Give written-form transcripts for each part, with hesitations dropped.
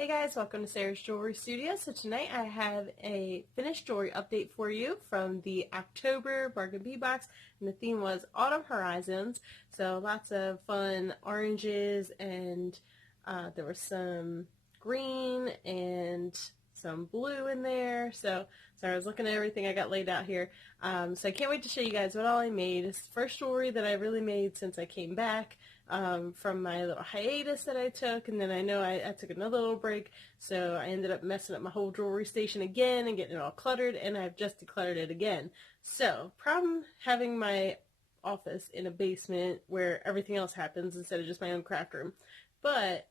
Hey guys, welcome to Sarah's Jewelry Studio. So tonight I have a finished jewelry update for you from the October Bargain Bead box, and the theme was Autumn Horizons. So lots of fun oranges, and there was some green and some blue in there. So I was looking at everything I got laid out here. So I can't wait to show you guys what all I made. It's the first jewelry that I really made since I came back from my little hiatus that I took, and then I know I took another little break, so I ended up messing up my whole jewelry station again and getting it all cluttered, and I've just decluttered it again. So, problem having my office in a basement where everything else happens instead of just my own craft room. But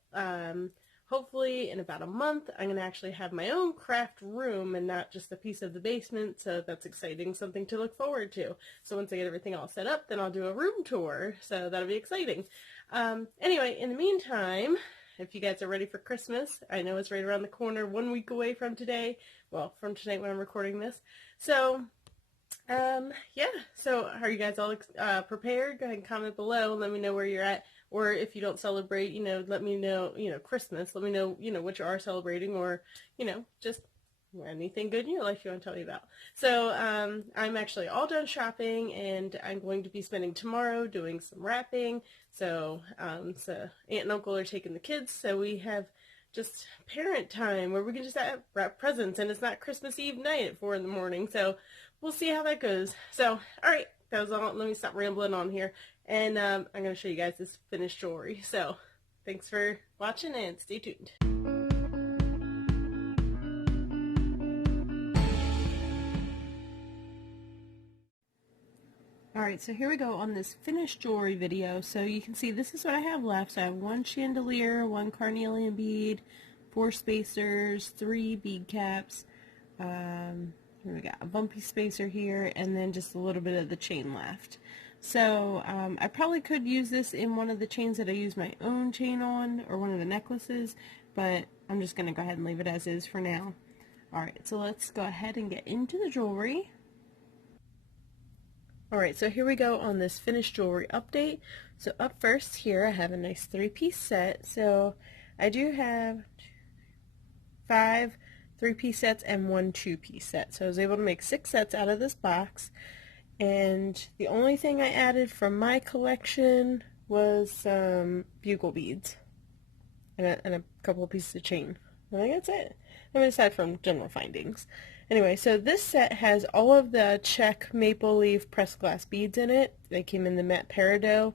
hopefully in about a month I'm going to actually have my own craft room and not just a piece of the basement, so that's exciting, something to look forward to. So once I get everything all set up, then I'll do a room tour, so that'll be exciting. Anyway, in the meantime, if you guys are ready for Christmas, I know it's right around the corner, 1 week away from today, well, from tonight when I'm recording this. So yeah, so are you guys all prepared? Go ahead and comment below and let me know where you're at. Or if you don't celebrate, let me know, Christmas. Let me know, what you are celebrating, or, just anything good in your life you want to tell me about. So I'm actually all done shopping, and I'm going to be spending tomorrow doing some wrapping. So, Aunt and Uncle are taking the kids, so we have just parent time where we can just wrap presents, and it's not Christmas Eve night at 4 in the morning. So we'll see how that goes. So, all right, that was all. Let me stop rambling on here. And I'm going to show you guys this finished jewelry. So, thanks for watching, and stay tuned. Alright, so here we go on this finished jewelry video. So you can see this is what I have left. So I have one chandelier, one carnelian bead, 4 spacers, 3 bead caps. Here we got a bumpy spacer here, and then just a little bit of the chain left. So I probably could use this in one of the chains that I use my own chain on, or one of the necklaces, but I'm just going to go ahead and leave it as is for now. Alright, so let's go ahead and get into the jewelry. Alright, so here we go on this finished jewelry update. So up first here I have a nice 3-piece set. So I do have 5 3-piece sets and 1 2-piece set. So I was able to make 6 sets out of this box. And the only thing I added from my collection was some bugle beads and a couple of pieces of chain. I think that's it. I mean, aside from general findings. Anyway, so this set has all of the check maple leaf pressed glass beads in it. They came in the matte peridot.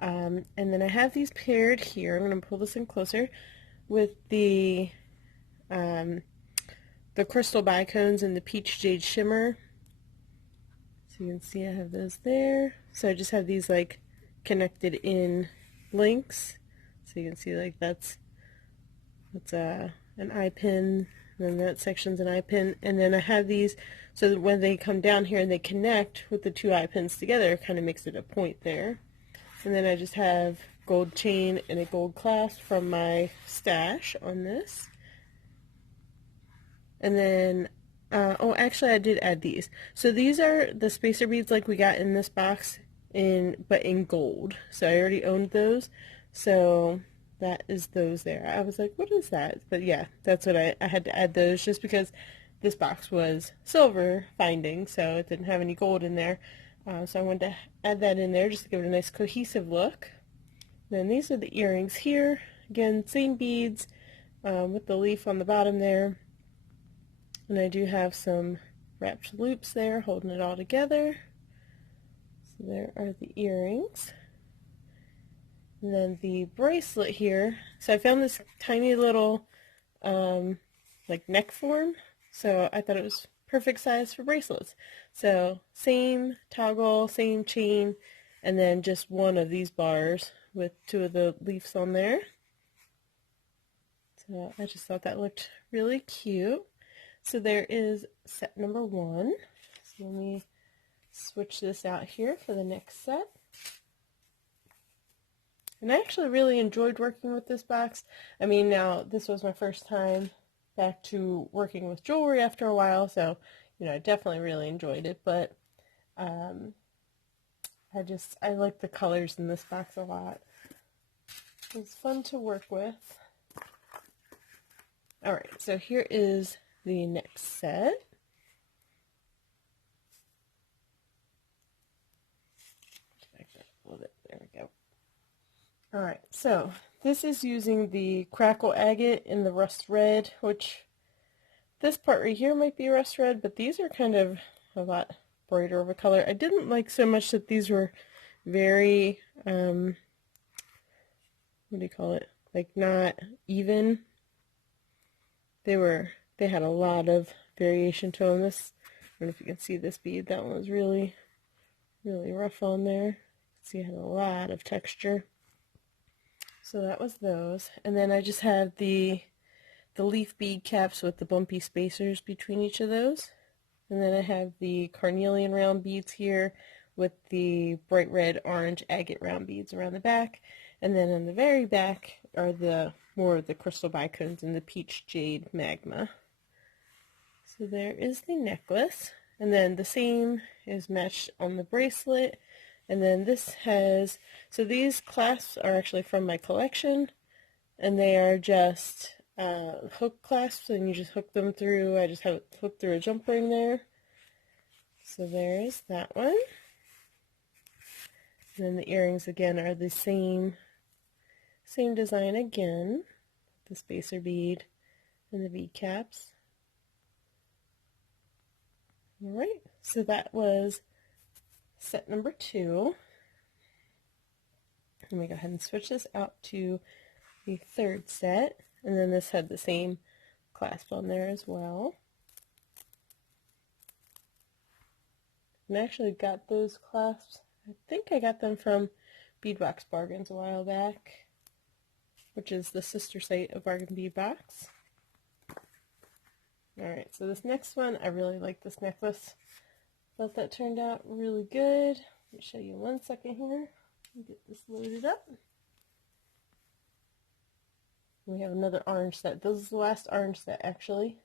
And then I have these paired here. I'm going to pull this in closer with the crystal bicones and the peach jade shimmer. So you can see I have those there. So I just have these like connected in links. So you can see like that's an eye pin, and then that section's an eye pin, and then I have these so that when they come down here and they connect with the 2 eye pins together, it kind of makes it a point there. And then I just have gold chain and a gold clasp from my stash on this. And then oh, actually I did add these. So these are the spacer beads like we got in this box, but in gold. So I already owned those. So that is those there. I was like, what is that? But yeah, that's what I had to add those just because this box was silver finding, so it didn't have any gold in there. So I wanted to add that in there just to give it a nice cohesive look. Then these are the earrings here. Again, same beads with the leaf on the bottom there. And I do have some wrapped loops there holding it all together. So there are the earrings. And then the bracelet here. So I found this tiny little like neck form. So I thought it was perfect size for bracelets. So same toggle, same chain, and then just one of these bars with 2 of the leaves on there. So I just thought that looked really cute. So there is set number 1. So let me switch this out here for the next set. And I actually really enjoyed working with this box. I mean, now this was my first time back to working with jewelry after a while, so I definitely really enjoyed it. But I like the colors in this box a lot. It was fun to work with. Alright, so here is the next set. Back up a little bit. There we go. Alright, so this is using the Crackle Agate in the Rust Red, which this part right here might be Rust Red, but these are kind of a lot brighter of a color. I didn't like so much that these were very, what do you call it? Like not even. They had a lot of variation to them. This, I don't know if you can see this bead, that one was really, really rough on there. See, it had a lot of texture. So that was those. And then I just have the leaf bead caps with the bumpy spacers between each of those. And then I have the Carnelian round beads here with the bright red orange agate round beads around the back. And then on the very back are the more of the crystal bicones and the peach jade magma. So there is the necklace. And then the same is matched on the bracelet. And then this has, so these clasps are actually from my collection, and they are just hook clasps, and you just hook them through. I just have it hooked through a jump ring there. So there is that one. And then the earrings again are the same design again, the spacer bead and the bead caps. Alright, so that was set number 2. Let me go ahead and switch this out to the third set, and then this had the same clasp on there as well. And I actually got those clasps, I think I got them from Beadbox Bargains a while back, which is the sister site of Bargain Bead Box. Alright, so this next one, I really like this necklace. Thought that turned out really good. Let me show you 1 second here. Get this loaded up. We have another orange set. This is the last orange set, actually.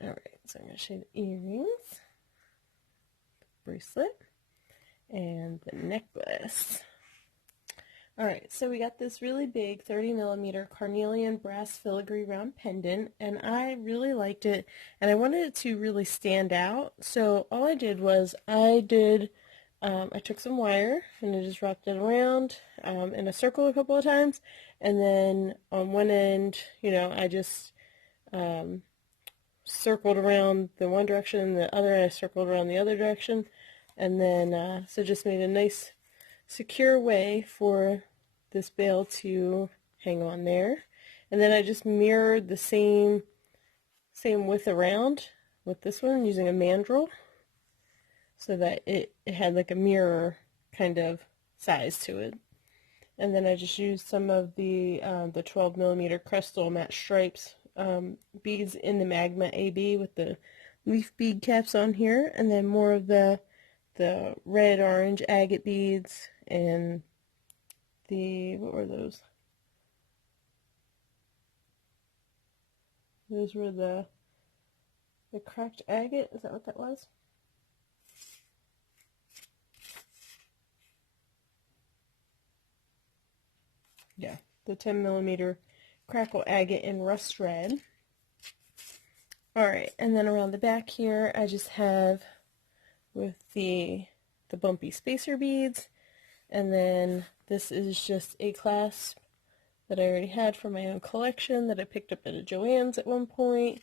Alright, so I'm going to show you the earrings, the bracelet, and the necklace. Alright, so we got this really big 30mm Carnelian brass filigree round pendant, and I really liked it, and I wanted it to really stand out. So all I did was I took some wire and I just wrapped it around in a circle a couple of times, and then on one end, you know, I just circled around the one direction, and the other I circled around the other direction, and then so just made a nice secure way for this bail to hang on there. And then I just mirrored the same width around with this one using a mandrel, so that it had like a mirror kind of size to it. And then I just used some of the 12mm crystal matte stripes beads in the Magma AB with the leaf bead caps on here, and then more of the red orange agate beads and the, what were those? Those were the cracked agate, is that what that was? Yeah, the 10mm crackle agate in rust red. Alright, and then around the back here I just have with the bumpy spacer beads, and then this is just a clasp that I already had from my own collection that I picked up at a Joann's at one point.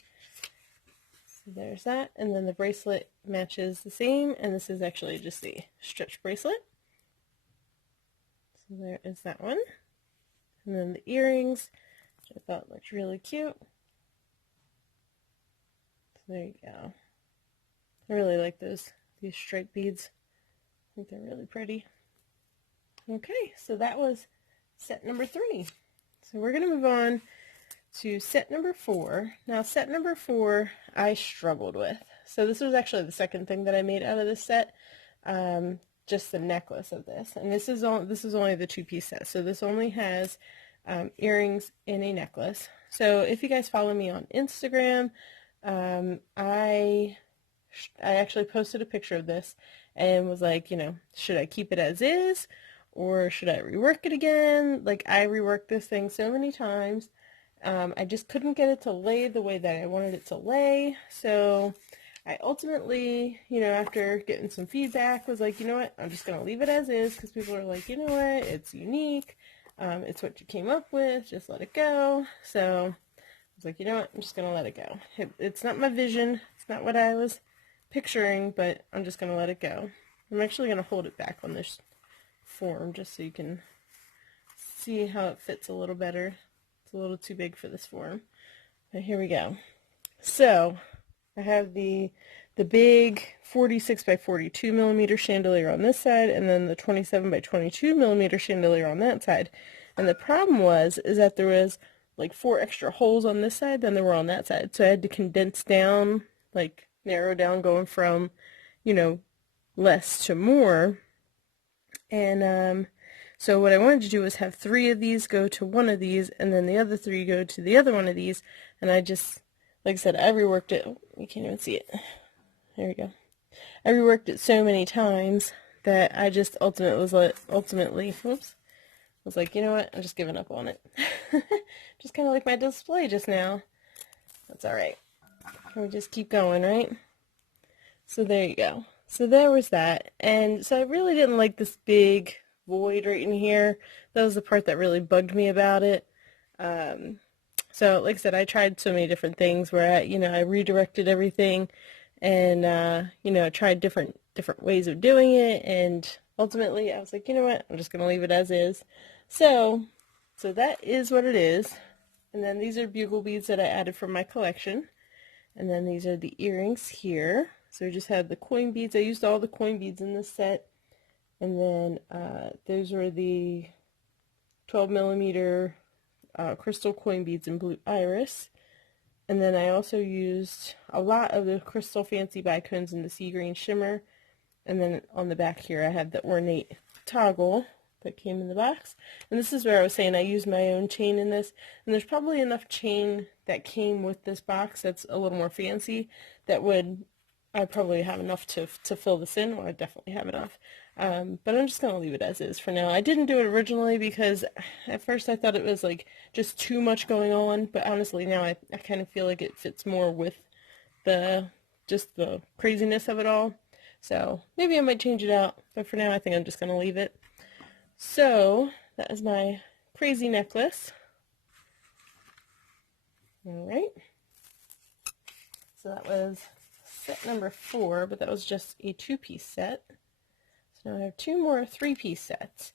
So there's that, and then the bracelet matches the same, and this is actually just the stretch bracelet. So there is that one. And then the earrings, which I thought looked really cute. So there you go. I really like these striped beads. I think they're really pretty. Okay, so that was set number 3. So we're going to move on to set number 4. Now set number 4 I struggled with. So this was actually the second thing that I made out of this set. Just the necklace of this. And this is only the 2-piece set. So this only has earrings in a necklace. So if you guys follow me on Instagram, I actually posted a picture of this and was like, you know, should I keep it as is or should I rework it again? Like, I reworked this thing so many times, I just couldn't get it to lay the way that I wanted it to lay, so I ultimately, you know, after getting some feedback, was like, you know what, I'm just going to leave it as is, because people are like, you know what, it's unique, it's what you came up with, just let it go. So I was like, you know what, I'm just going to let it go. It's not my vision, it's not what I was picturing, but I'm just going to let it go. I'm actually going to hold it back on this form just so you can see how it fits a little better. It's a little too big for this form. But here we go. So I have the big 46 by 42 millimeter chandelier on this side, and then the 27 by 22 millimeter chandelier on that side. And the problem is that there was like 4 extra holes on this side than there were on that side. So I had to condense down, like narrow down, going from, you know, less to more. And so what I wanted to do was have 3 of these go to one of these, and then the other 3 go to the other one of these. And I just, like I said, I reworked it. Oh, you can't even see it. There we go. I reworked it so many times that I just ultimately, whoops, was like, you know what, I'm just giving up on it. Just kind of like my display just now. That's alright. Can we just keep going, right? So there you go. So there was that. And so I really didn't like this big void right in here. That was the part that really bugged me about it. So like I said, I tried so many different things where I redirected everything and tried different ways of doing it, and ultimately I was like, you know what, I'm just gonna leave it as is. So that is what it is. And then these are bugle beads that I added from my collection, and then these are the earrings here. So I just had the coin beads. I used all the coin beads in this set, and then those were the 12 millimeter crystal coin beads in blue iris. And then I also used a lot of the crystal fancy bicones in the sea green shimmer. And then on the back here I have the ornate toggle that came in the box. And this is where I was saying I used my own chain in this. And there's probably enough chain that came with this box that's a little more fancy that I'd probably have enough to fill this in. Well, I definitely have enough. But I'm just going to leave it as is for now. I didn't do it originally because at first I thought it was like just too much going on, but honestly now I kind of feel like it fits more with just the craziness of it all. So maybe I might change it out, but for now I think I'm just going to leave it. So that is my crazy necklace. Alright. So that was set number 4, but that was just a 2-piece set. Now I have 2 more 3-piece sets,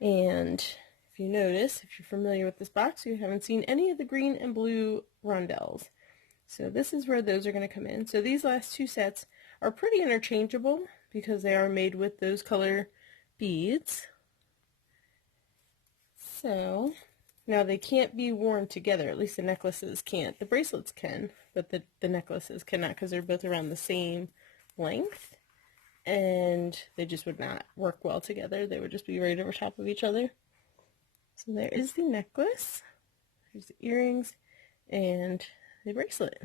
and if you notice, if you're familiar with this box, you haven't seen any of the green and blue rondelles. So this is where those are going to come in. So these last 2 sets are pretty interchangeable because they are made with those color beads. So now they can't be worn together, at least the necklaces can't. The bracelets can, but the necklaces cannot because they're both around the same length. And they just would not work well together. They would just be right over top of each other. So there is the necklace. There's the earrings and the bracelet.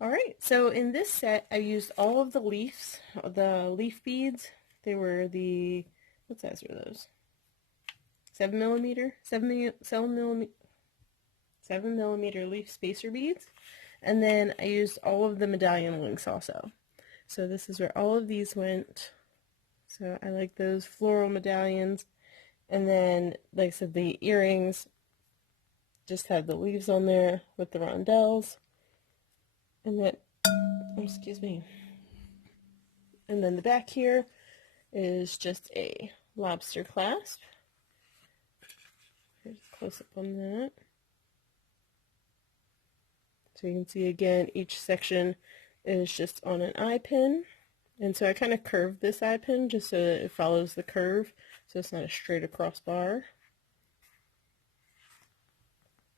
Alright, so in this set I used all of the leaves, the leaf beads. They were the, what size were those? 7 millimeter leaf spacer beads. And then I used all of the medallion links also. So this is where all of these went. So I like those floral medallions. And then, like I said, the earrings just have the leaves on there with the rondelles. And then, excuse me. And then the back here is just a lobster clasp. Here's a close-up on that. So you can see again, each section is just on an eye pin, and so I kind of curved this eye pin just so that it follows the curve, so it's not a straight across bar.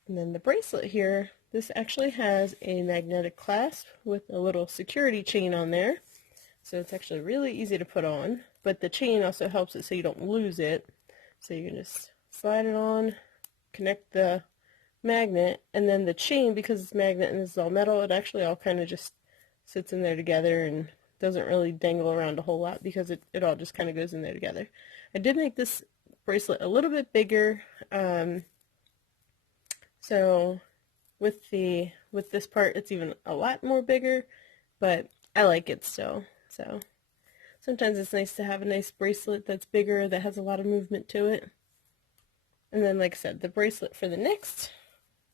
And then the bracelet here, this actually has a magnetic clasp with a little security chain on there, so it's actually really easy to put on, but the chain also helps it so you don't lose it. So you can just slide it on, connect the magnet, and then the chain, because it's magnet and this is all metal, it actually all kind of just sits in there together and doesn't really dangle around a whole lot because it all just kind of goes in there together. I did make this bracelet a little bit bigger, So with this part, it's even a lot more bigger, but I like it still. So sometimes it's nice to have a nice bracelet that's bigger, that has a lot of movement to it. And then, like I said, the bracelet for the next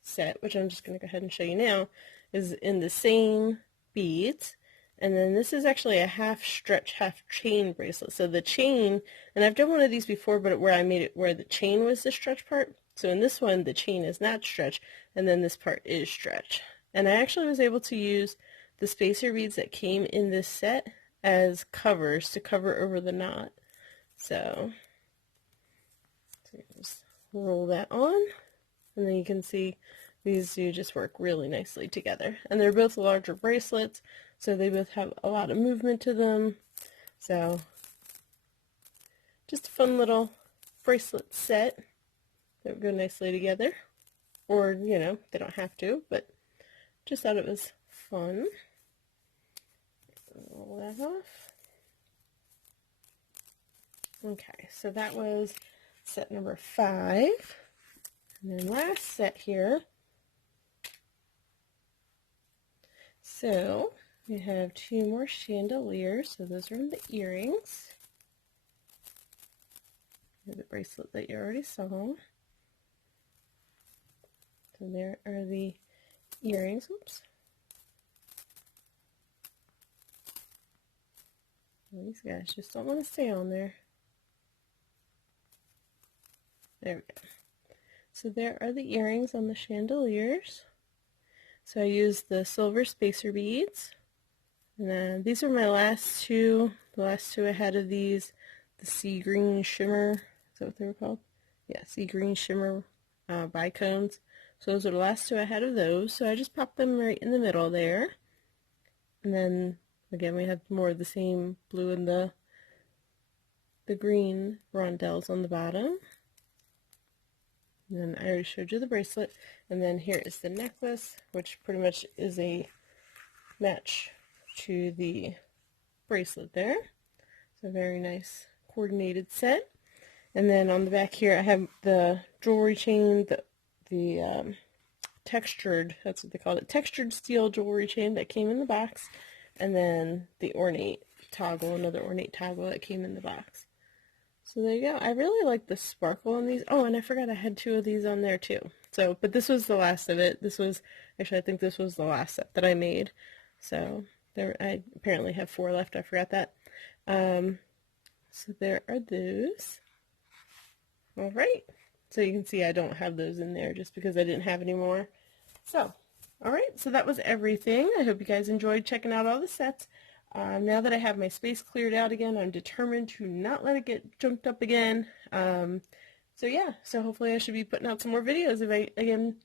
set, which I'm just going to go ahead and show you now, is in the same beads. And then this is actually a half stretch, half chain bracelet. So the chain, and I've done one of these before, but where I made it where the chain was the stretch part. So in this one, the chain is not stretch, and then this part is stretch. And I actually was able to use the spacer beads that came in this set as covers to cover over the knot. So just roll that on, and then you can see these two just work really nicely together. And they're both larger bracelets, so they both have a lot of movement to them. So just a fun little bracelet set that would go nicely together. Or, you know, they don't have to, but just thought it was fun. Roll that off. Okay, so that was set number 5. And then last set here. So we have 2 more chandeliers, so those are in the earrings. The bracelet that you already saw. So there are the earrings. Oops. These guys just don't want to stay on there. There we go. So there are the earrings on the chandeliers. So I used the silver spacer beads. And these are my last two. The last two I had of these. The sea green shimmer. Is that what they were called? Yeah, sea green shimmer bicones. So those are the last two I had of those. So I just popped them right in the middle there. And then again we have more of the same blue and the green rondelles on the bottom. And then I already showed you the bracelet. And then here is the necklace, which pretty much is a match to the bracelet there. So very nice coordinated set. And then on the back here I have the jewelry chain, the textured, that's what they call it, textured steel jewelry chain that came in the box. And then the ornate toggle, another ornate toggle that came in the box. So there you go. I really like the sparkle on these. Oh, and I forgot I had 2 of these on there too. So, but this was the last of it. This was, actually I think this was the last set that I made. So there, I apparently have 4 left. I forgot that. So there are those. All right. So you can see I don't have those in there just because I didn't have any more. So, all right. So that was everything. I hope you guys enjoyed checking out all the sets. Now that I have my space cleared out again, I'm determined to not let it get junked up again. So yeah, so hopefully I should be putting out some more videos again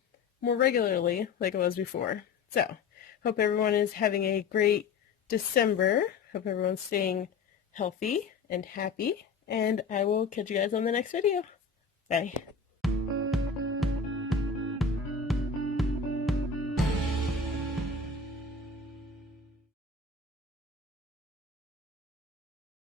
more regularly like I was before. So, hope everyone is having a great December. Hope everyone's staying healthy and happy, and I will catch you guys on the next video. Bye.